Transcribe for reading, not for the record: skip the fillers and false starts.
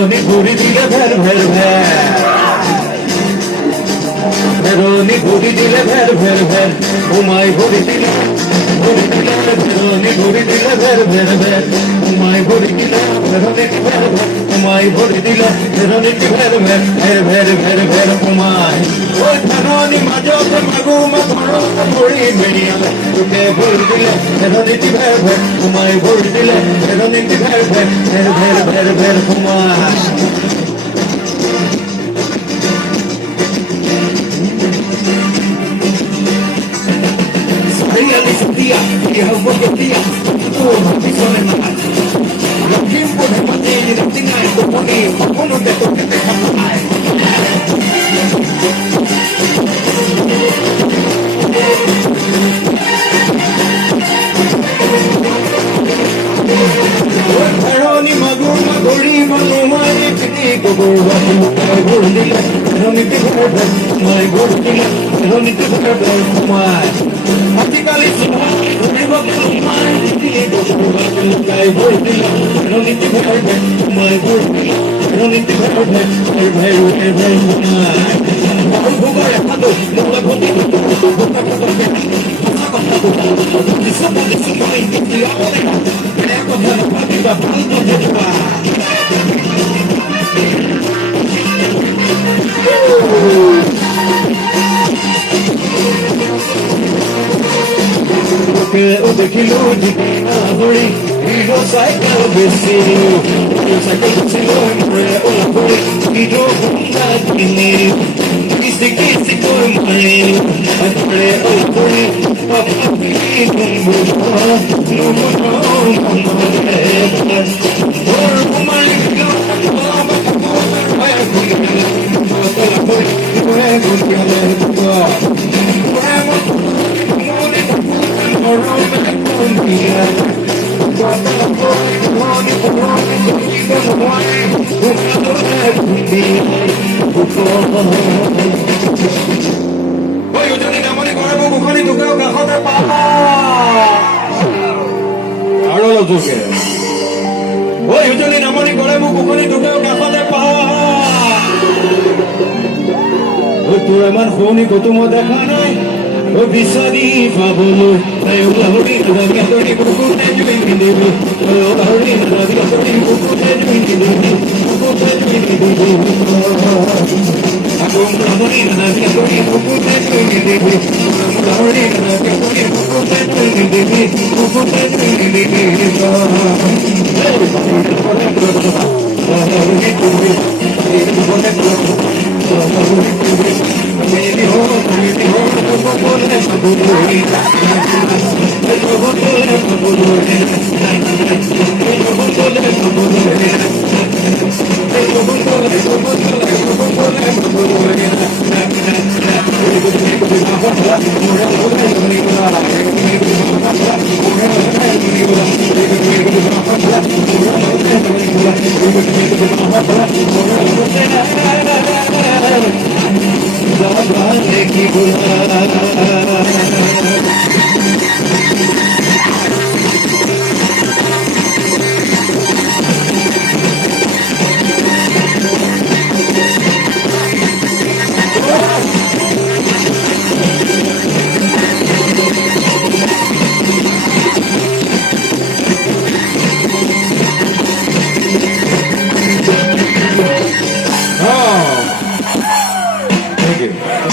ভেরোনি ঘুরি দিলে ভের ভের ভের ভেরোনি ঘুরি দিলে ভের ভের ভের ঘুমাই ঘুরি দিলে ভেরোনি ঘুরি দিলে ভের ভের ভের ঘুমাই ঘুরি দিলে ভেরোনি ভের ভের ঘুমাই ঘুরি দিলে ভেরোনি ভের ভের ভের ভের ভের ভের ঘুমাই ওই ভেরোনি মাঝে মাগু মাথড়ো ঘুরি বেরিয়ে তোকে ঘুরি দিলে ভেরোনি ভের ভের ঘুমাই ঘুরি দিলে ভেরোনি ভের ভের ভের ভের ভের ভের ঘুমাই o daquilo de árvore e você quer ver se eu sei que você não é o labore e do vontade de mim disse que se foi mais até o labore papai com você no mundo não é por mais que eu vai comigo o labore não é তোৰ ইমান শুৱনি ক'তো মই দেখা নাই ও বিচাৰি পাবলৈ তাই ওলাহৰি নদী কুকুৰে জুই পিন্ধিবি ওলাহৰি নদী কুকুৰে জুই পিন্ধিবি কুকুৰে জুই পিন্ধিবি আকৌ ওলাহৰি নদী কুকুৰে জুই পিন্ধিবি ওলাহৰি নদী কুকুৰে জুই পিন্ধিবি কুকুৰে জুই পিন্ধিবি की